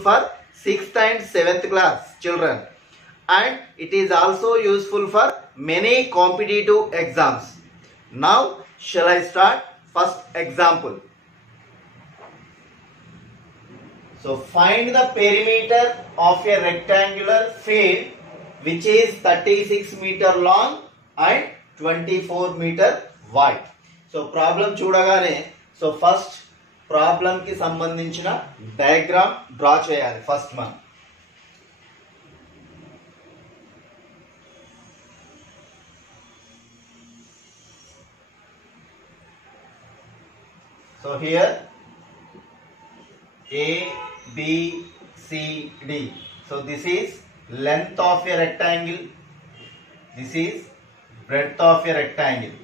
for 6th and 7th class children, and it is also useful for many competitive exams. Now shall I start? First example. So find the perimeter of a rectangular field which is 36 meter long and 24 meter wide. So problem చూడగానే so first problem కి సంబంధించిన diagram draw చేయాలి first మనం. So here A, B, C, D. So this is length of a rectangle. This is breadth of a rectangle.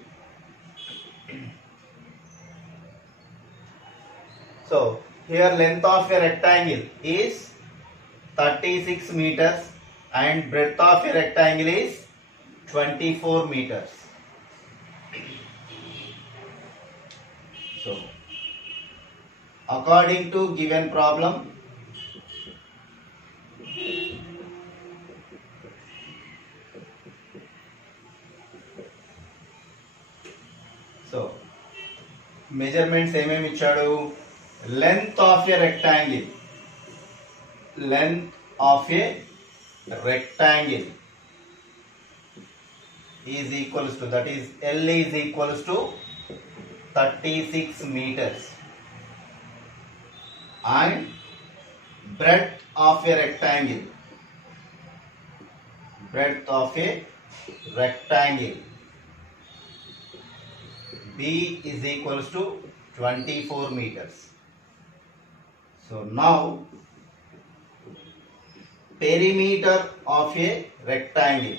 So here length of a rectangle is 36 meters and breadth of a rectangle is 24 meters. So according to given problem, so measurements ఏమేమి ఇచ్చాడు? Length of a rectangle, length of a rectangle is equals to, that is L is equals to 36 meters, and breadth of a rectangle, breadth of a rectangle B is equals to 24 meters. So now perimeter of a rectangle,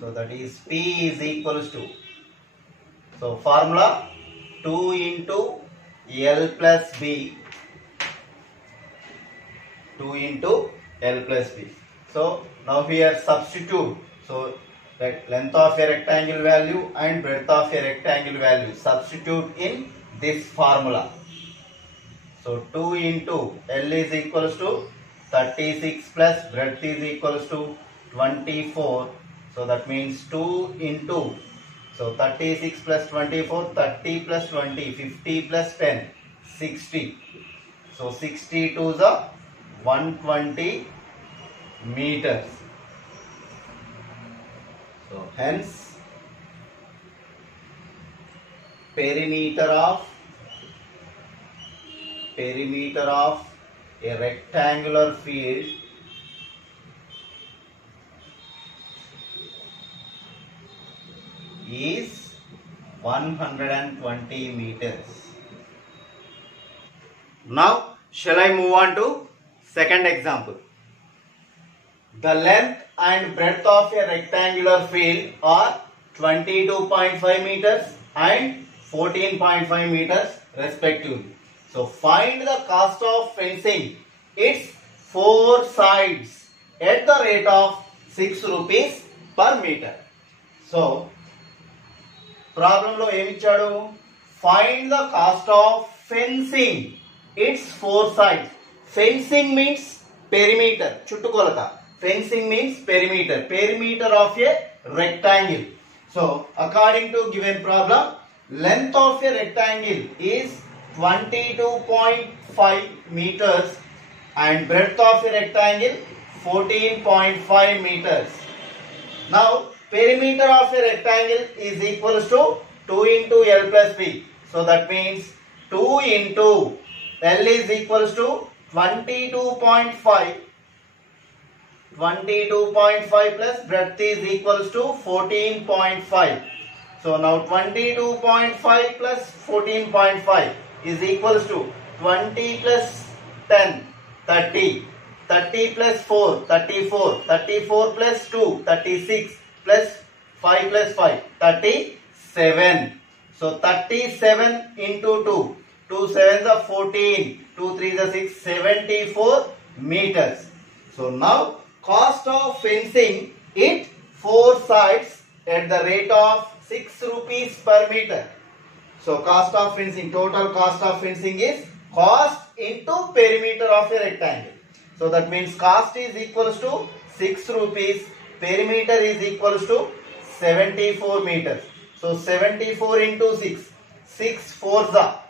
so that is P is equals to, so formula 2 into L plus B, 2 into L plus B. So now here substitute, so that length of a rectangle value and breadth of a rectangle value substitute in this formula. So 2 into L is equals to 36 plus breadth is equals to 24. So that means 2 into, so 36 plus 24, 30 plus 20, 50 plus 10, 60. So 60 to the 120 meters. So hence perimeter of a rectangular field is 120 meters. Now shall I move on to second example? The length and breadth of a rectangular field are 22.5 meters and 14.5 meters respectively. So find the cost of fencing its 4 sides at the rate of 6 rupees per meter. So problem lo em ichadu? Find the cost of fencing its 4 sides. Fencing means perimeter, chuttukolata. Fencing means perimeter, perimeter of a rectangle. So according to given problem, length of a rectangle is 22.5 meters and breadth of a rectangle 14.5 meters. Now perimeter of a rectangle is equals to 2 into L plus B. So that means 2 into L is equals to 22.5 plus breadth is equals to 14.5. So now 22.5 plus 14.5 is equals to 20 plus 10, 30, 30 plus 4, 34, 34 plus 2, 36 plus 5 plus 5, 37. So 37 into 2, 2 7s are 14, 2 3s are 6, 74 meters. So now cost of fencing it 4 sides at the rate of 6 rupees per meter. So cost of fencing, total cost of fencing is cost into perimeter of a rectangle. So that means cost is equals to 6 rupees, perimeter is equals to 74 meters. So 74 into 6, 6 4s are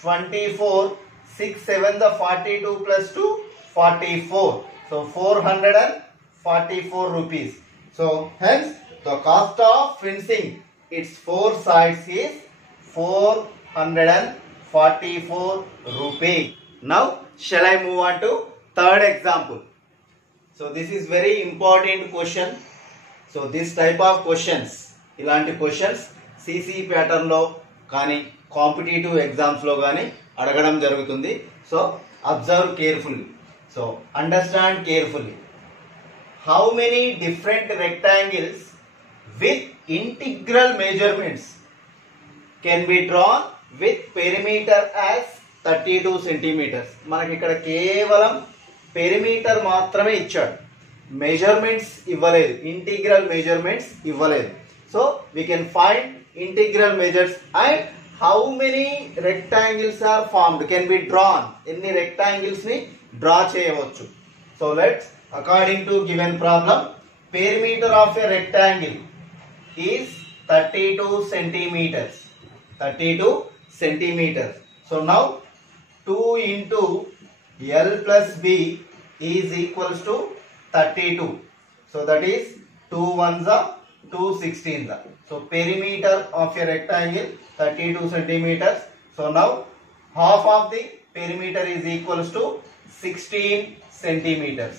24, 6 7 the 42 plus 2, 44. So 444 rupees. So hence the cost of fencing, its 4 sides is 444 rupees. Now shall I move on to third example? So this is very important question. So this type of questions, ilanti questions CC pattern lo kani competitive exams lo kani అడగడం జరుగుతుంది. So observe carefully. So understand carefully. How many different rectangles with integral measurements can be drawn with perimeter as 32 centimeters? మనకి ఇక్కడ కేవలం perimeter మాత్రమే ఇచ్చాడు, measurements ఇవ్వలేదు, integral measurements ఇవ్వలేదు. So we can find integral measures and how many rectangles are formed, can be drawn, ఎన్ని rectangles ని draw చేయవచ్చు. So let's according to given problem, perimeter of a rectangle is 32 centimeters. 32 centimeters. So now 2 into L plus B is equals to 32. So that is 2 ones are 2 16s are. So perimeter of a rectangle 32 centimeters. So now half of the perimeter is equals to 16 centimeters.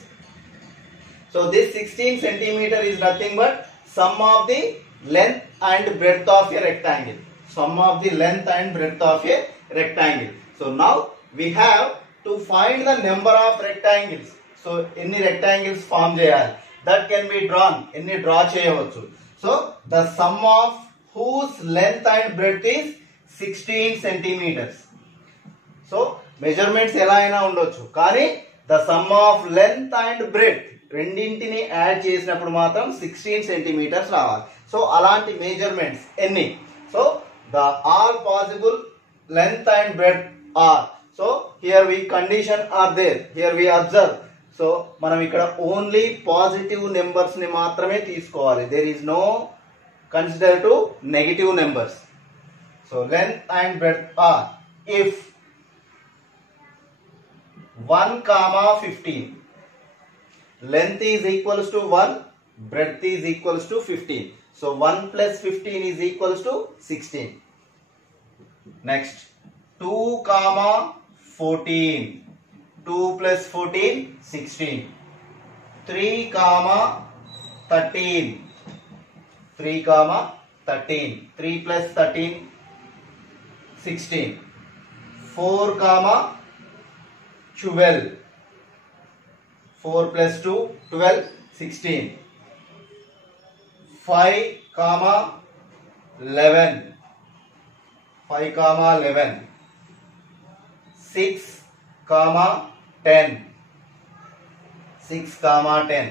So this 16 centimeter is nothing but sum of the length and breadth of a rectangle. Sum of the length and breadth of a rectangle. So now we have to find the number of rectangles. So any rectangles form cheyali, that can be drawn, any draw cheyavochu. So the sum of whose length and breadth is 16 centimeters. So measurements ela aina undochu, కానీ the sum of length and breadth రెండింటిని add చేసినప్పుడు మాత్రం 16 centimetres రావాలి. So అలాంటి measurements ఎన్ని? So the all possible length and breadth are. So here we condition are there, here we observe. So మనం ఇక్కడ only positive numbers ని మాత్రమే తీసుకోవాలి. There is no consider to negative numbers. So length and breadth are if 1,15, length is equals to 1, breadth is equals to 15. So 1 plus 15 is equals to 16. Next 2,14, 2 plus 14 16. 3,13, 3,13, 3 plus 13 16. 4,12, 4 plus 2 12, 16. 5,11, 5,11. 6,10, 6,10.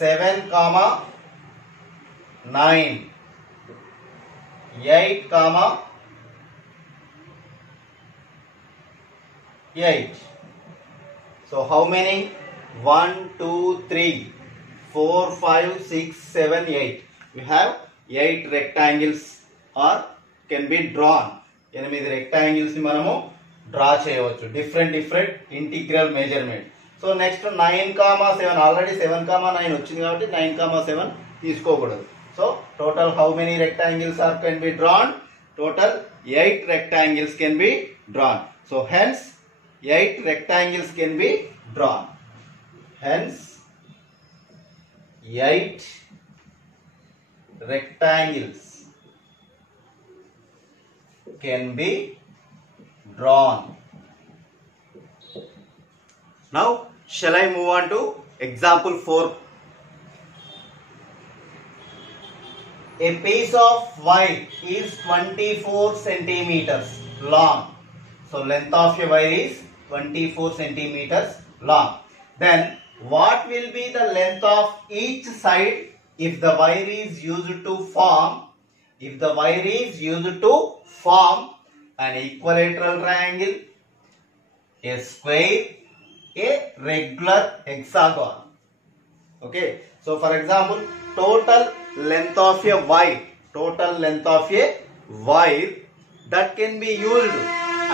7,9, 8,8. So how many? 1 2 3 4 5 6 7 8. We have 8 rectangles or can be drawn. 8 rectangles ni manamu draw cheyavochu, different integral measurement. So next 9,7, already 7,9 వచ్చింది కాబట్టి 9,7 తీసుకోకూడదు. So total how many rectangles are can be drawn? Total 8 rectangles can be drawn. So hence 8 rectangles can be drawn. Hence 8 rectangles can be drawn. Now shall I move on to example 4? A piece of wire is 24 centimeters long. So length of a wire is 24 centimeters long. Then what will be the length of each side if the wire is used to form if the wire is used to form an equilateral triangle, a square, a regular hexagon. Okay, so for example, total length of a wire, that can be used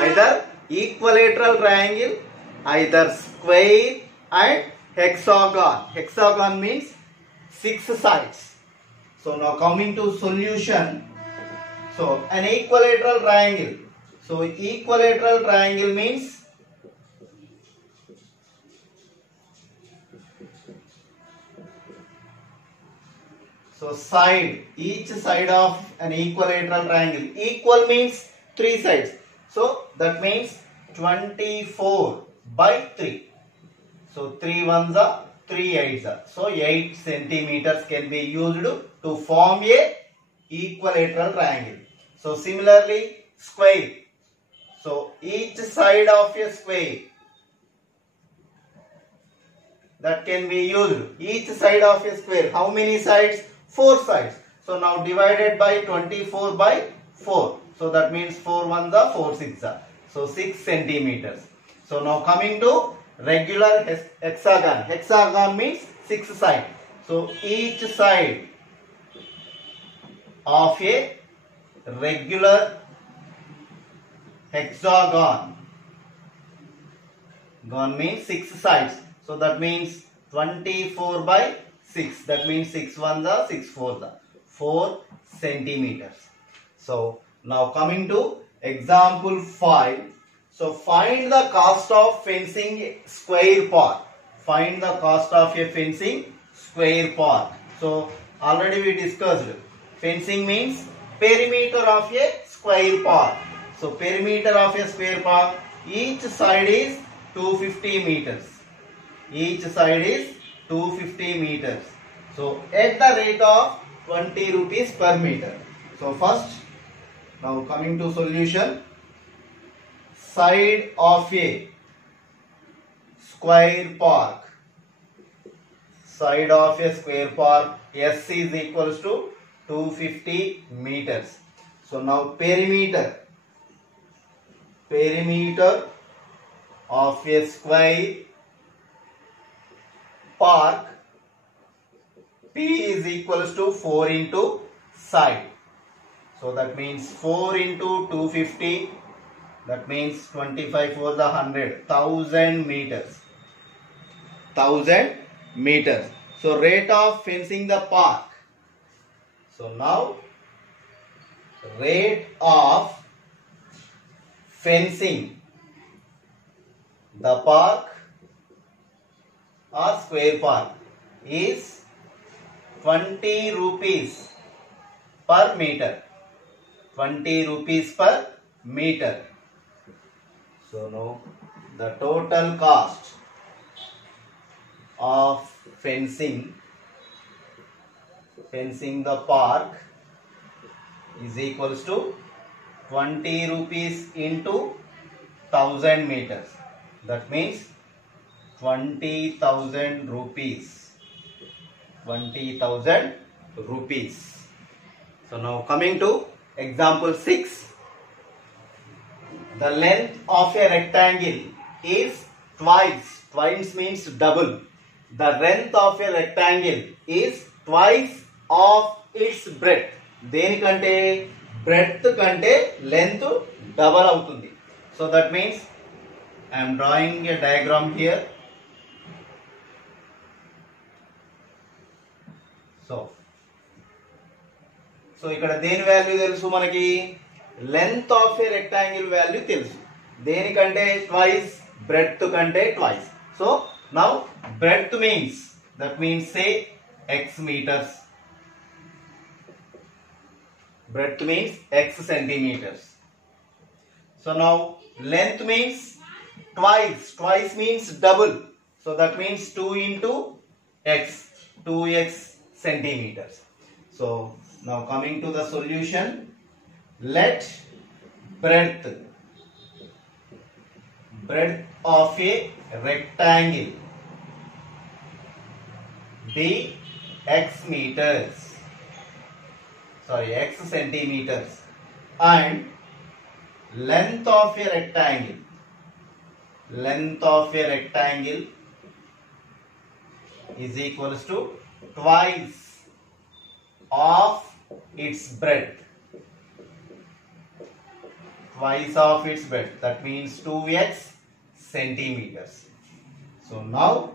either equilateral triangle, either square and hexagon. Hexagon means 6 sides. So now coming to solution. So an equilateral triangle. So equilateral triangle means side, each side of an equilateral triangle. Equal means 3 sides. So that means 24 by 3. So 3 ones are 3 eights are. So 8 centimeters can be used to form a equilateral triangle. So similarly square. So each side of a square that can be used. Each side of a square. How many sides? 4 sides. So now divided by 24 by 4. So that means 4 ones are 4 six are. So 6 centimeters. So now coming to regular hexagon. Hexagon means 6 sides. So each side of a regular hexagon. Gon means 6 sides. So that means 24 by 6. That means 6 ones are 6 fours are 4 centimeters. So now coming to example 5. So find the cost of fencing square park. Find the cost of a fencing square park. So already we discussed. Fencing means perimeter of a square park. So perimeter of a square park, each side is 250 meters. Each side is 250 meters. So at the rate of 20 rupees per meter. So first, now coming to solution. Side of a square park. Side of a square park, S is equals to 250 meters. So now perimeter of a square park, P is equals to 4 into side. So that means 4 into 250, that means 25 for the 100, 1000 meters. 1000 meters. So rate of fencing the park. So now rate of fencing the park or square park is 20 rupees per meter. 20 rupees per meter. So now the total cost of fencing the park is equals to 20 rupees into 1000 meters. That means 20,000 rupees. 20,000 rupees. So now coming to example 6. The length of a rectangle is twice. Twice means double. The length of a rectangle is twice of its breadth. దేనికంటే breadth కంటే length double అవుతుంది. So that means I am drawing a diagram here. So ఇక్కడ దేని value తెలుసు మనకి? Length of a rectangle value తెలుసు. దేనికంటే twice, breadth కంటే twice. So now breadth means, that means say x meters. Breadth means x centimeters. So now length means twice. Twice means double. So that means 2 into x. 2x centimeters. So now coming to the solution. Let breadth of a rectangle be x meters. x centimeters, and length of a rectangle is equals to twice of its breadth. That means 2x centimeters. So now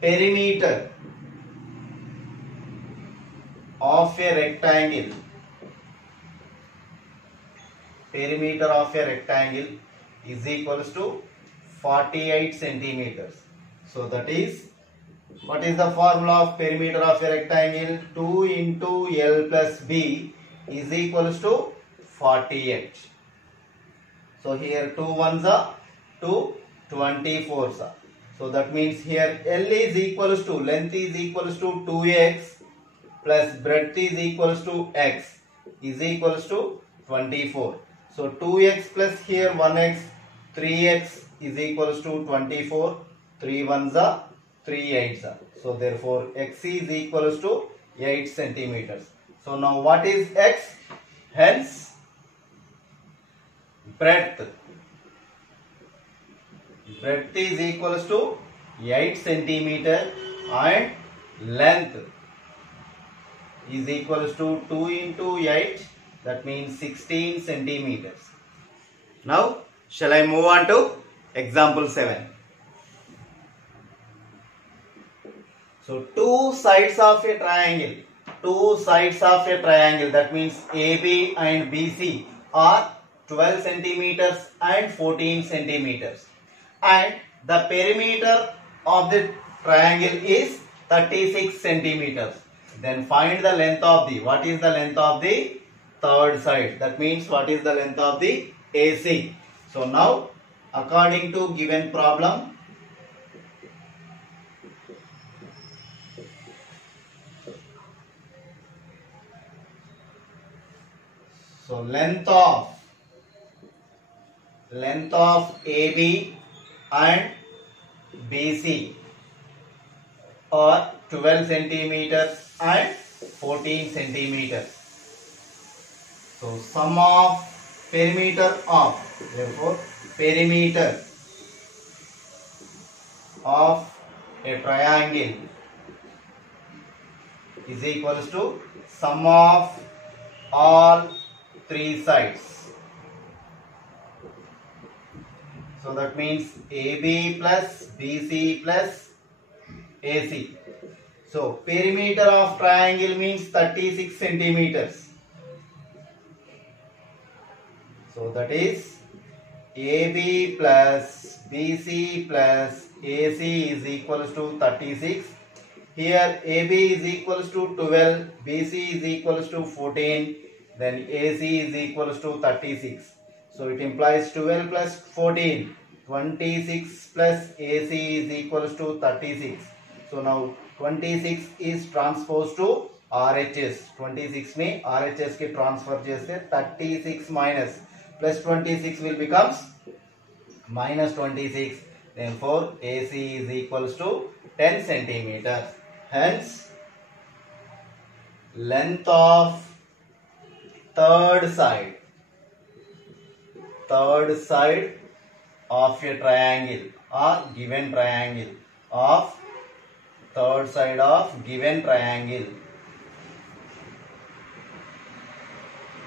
perimeter of a rectangle is equals to 48 centimeters. So that is, what is the formula of perimeter of a rectangle? 2 into L plus B is equals to 48. So here 2 ones are 2 24s are. So that means here L is equals to, length is equals to 2x plus breadth is equals to x is equals to 24. So 2x plus here 1x, 3x is equals to 24. 3 ones are 3 8s are. So therefore x is equals to 8 centimeters. So now what is x? Hence breadth is equals to 8 centimeter and length is equals to 2 into 8, that means 16 centimeters. Now shall I move on to example 7. So two sides of a triangle, that means AB and BC are 12 centimeters and 14 centimeters, and the perimeter of the triangle is 36 centimeters. Then find the length of the, what is the length of the third side? That means what is the length of the AC? So now according to given problem, so length of AB and BC are 12 centimeters and 14 centimeters. So sum of perimeter of, therefore perimeter of a triangle is equals to sum of all three sides. So that means AB plus BC plus AC. So perimeter of triangle means 36 centimeters. So that is AB plus BC plus AC is equals to 36. Here AB is equals to 12, BC is equals to 14, then AC is equals to 36. So it implies 12 plus 14, 26 plus AC is equals to 36. So now 26 is transposed to RHS. 26 में RHS के transfer చేస్తే 36 minus plus 26 will becomes minus 26. Therefore AC is equals to 10 centimeters. Hence length of third side of a triangle or given triangle of third side of given triangle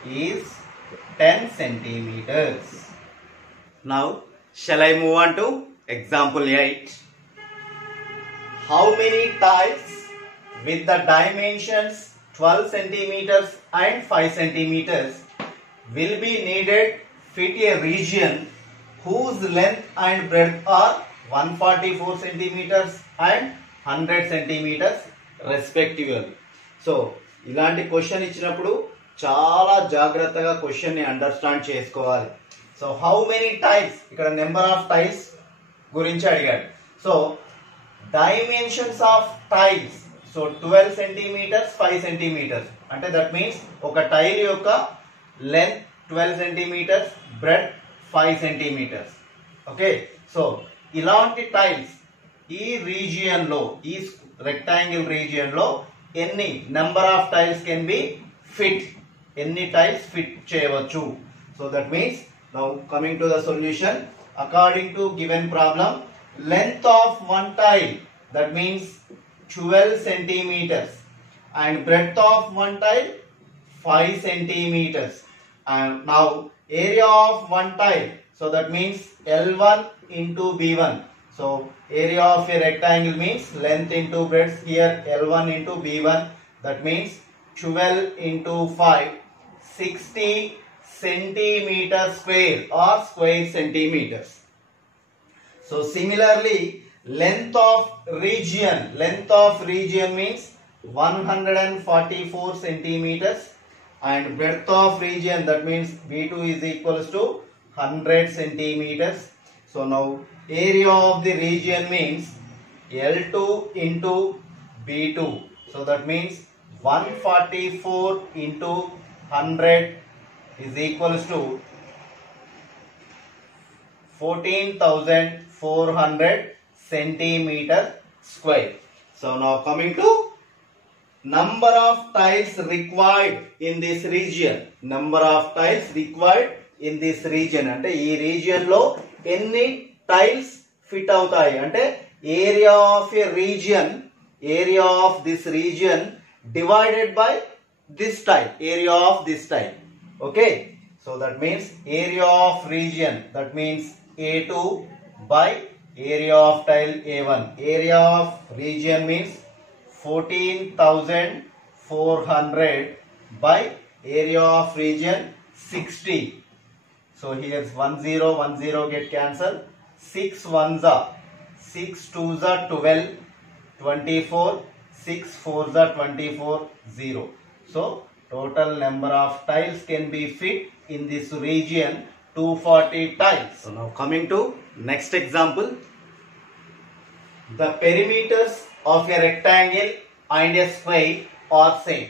is 10 centimeters. Now shall I move on to example 8. How many tiles with the dimensions 12 centimeters and 5 centimeters will be needed fit a region whose length and breadth are 144 centimeters and 100 centimeters respectively. So ఇలాంటి question ఇచ్చినప్పుడు చాలా జాగ్రత్తగా question ని understand చేసుకోవాలి. So how many tiles, ఇక్కడ number of tiles గురించి అడిగాడు. So dimensions of tiles, so 12 centimetres 5 centimetres అంటే దట్ మీన్స్ ఒక టైల్ యొక్క length 12 centimetres, breadth 5 centimetres. Okay, so ఇలాంటి టైల్స్ ఈ రీజియన్ లో, ఈ రెక్టాంగిల్ రీజియన్ లో ఎన్ని number of tiles can be fit, ఎన్ని టైల్స్ ఫిట్ చేయవచ్చు. So that means now coming to the solution. According to given problem, length of one tile that means 12 centimeters and breadth of one tile 5 centimeters. And now area of one tile, so that means L1 into B1. So area of a rectangle means length into breadth, here L1 into B1, that means 12 into 5, 60 centimeters square or square centimeters. So similarly, length of region means 144 centimeters and breadth of region, that means B2 is equals to 100 centimeters. So now area of the region means L2 into B2. So that means 144 into 100 is equals to 14,400 centimeter square. So now coming to number of tiles required in this region. Number of tiles required in this region అంటే ఈ region లో ఎన్ని tiles fit అవుతాయి అంటే area of a region, area of this region divided by this tile, area of this tile. Okay, so that means area of region, that means A2 by area of tile A1. Area of region means 14,400 by area of region 60. So here 10 get cancelled. 6 1s are 6 2s are 12, 24, 6 4s are 24, 0. So total number of tiles can be fit in this region 240 tiles. So now coming to next example. The perimeters of a rectangle and a square are same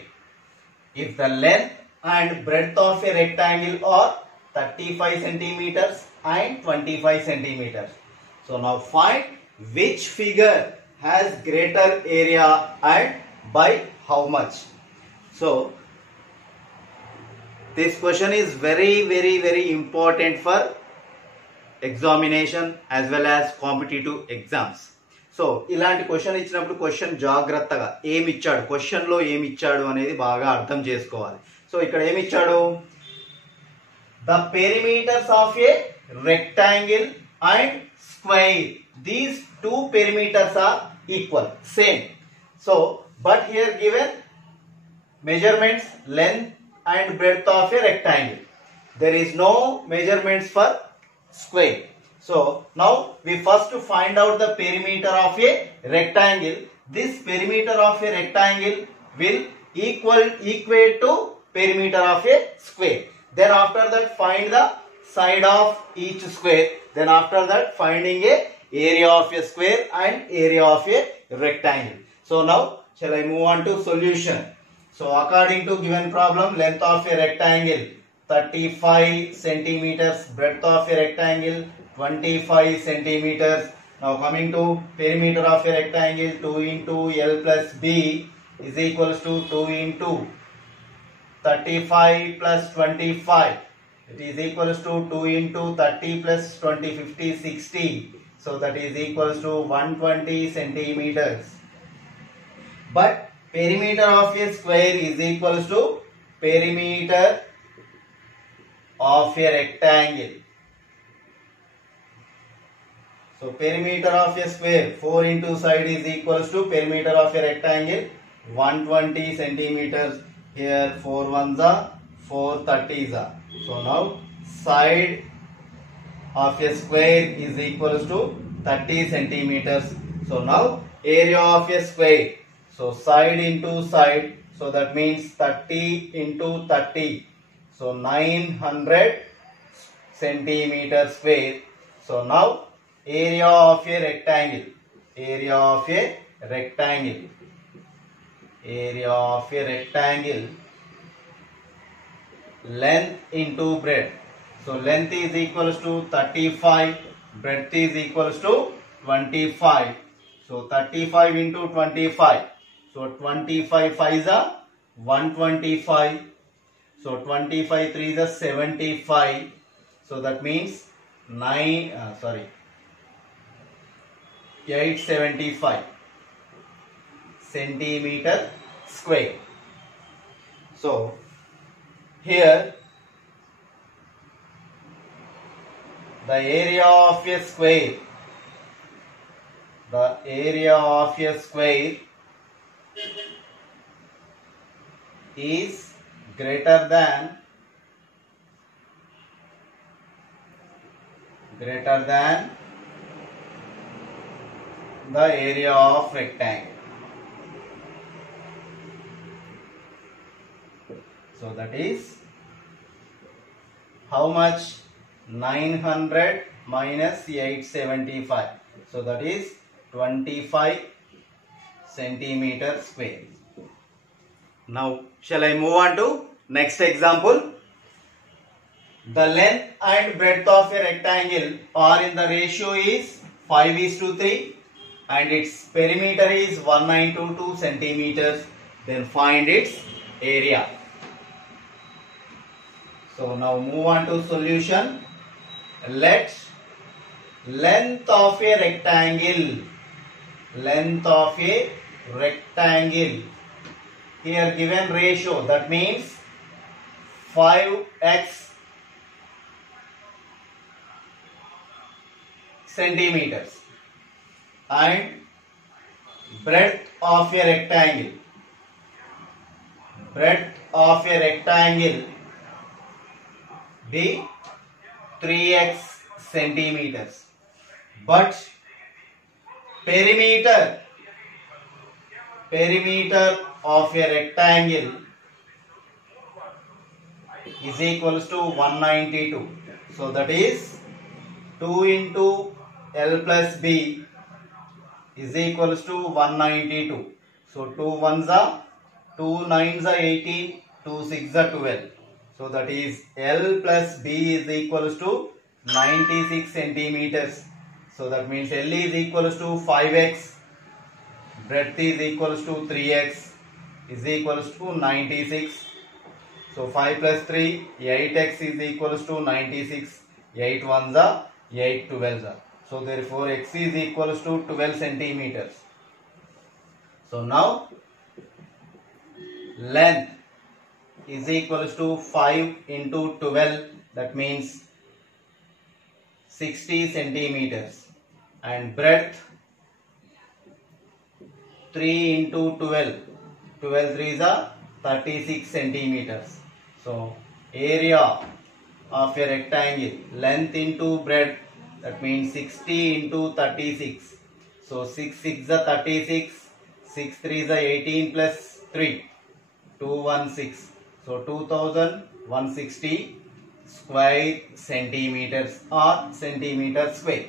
if the length and breadth of a rectangle are 35 centimeters and 25 centimeters. So now find which figure has greater area and by how much. So this question is very important for examination as well as competitive exams. So ఇలాంటి question ఇచ్చినప్పుడు question జాగ్రత్తగా ఏమి ఇచ్చాడు, క్వశ్చన్లో ఏమి ఇచ్చాడు అనేది బాగా అర్థం చేసుకోవాలి. సో ఇక్కడ ఏమి ఇచ్చాడు, the perimeters of a rectangle and square, these two perimeters are equal, same. So but here given measurements length and breadth of a rectangle. There is no measurements for square. So now we first find out the perimeter of a rectangle. This perimeter of a rectangle will equate to perimeter of a square. Then after that find the side of each square. Then after that finding a area of a square and area of a rectangle. So now shall I move on to solution. So according to given problem, length of a rectangle 35 centimeters, breadth of a rectangle 25 centimeters. Now coming to perimeter of a rectangle, 2 into L plus B is equals to 2 into 35 plus 25. It is equals to 2 into 30 plus 20, 50, 60. So that is equals to 120 centimeters. But perimeter of a square is equals to perimeter of a rectangle. So perimeter of a square, 4 into side is equals to perimeter of a rectangle 120 centimeters. Here 4 1s are 4 30s are. So now side of a square is equals to 30 centimeters. So now area of a square, so side into side, so that means 30 into 30. So 900 centimeters square. So now area of a rectangle, area of a rectangle, area of a rectangle, length into breadth. So length is equals to 35, breadth is equals to 25. So 35 into 25. So So 25 5s are 125. So 25 3s are 75. So that means 875 centimeter square. So here the area of a square is greater than the area of rectangle. So that is how much? 900 minus 875. So that is 25 centimeter square. Now shall I move on to next example? The length and breadth of a rectangle are in the ratio is 5:3 and its perimeter is 1922 centimeters. Then find its area. So now move on to solution. Let length of a rectangle here given ratio, that means 5x centimeters, and breadth of a rectangle be 3x centimeters, but perimeter of a rectangle is equals to 192. So that is 2 into L plus B is equals to 192. So 2 1s are 2 9s are 18, 2 6s are 12. So that is L plus B is equals to 96 centimeters. So that means L is equals to 5x, breadth is equals to 3x is equals to 96. So 5 plus 3, 8x is equals to 96. 8 1s are 8 12s are. So therefore x is equals to 12 centimeters. So now length is equals to 5 into 12, that means 60 centimeters, and breadth 3 into 12, 12 3s are 36 centimeters. So area of a rectangle, length into breadth, that means 60 into 36. So 6 6 are 36, 6 3s are 18 plus 3, 216. So 2160 square centimeters or centimeter square.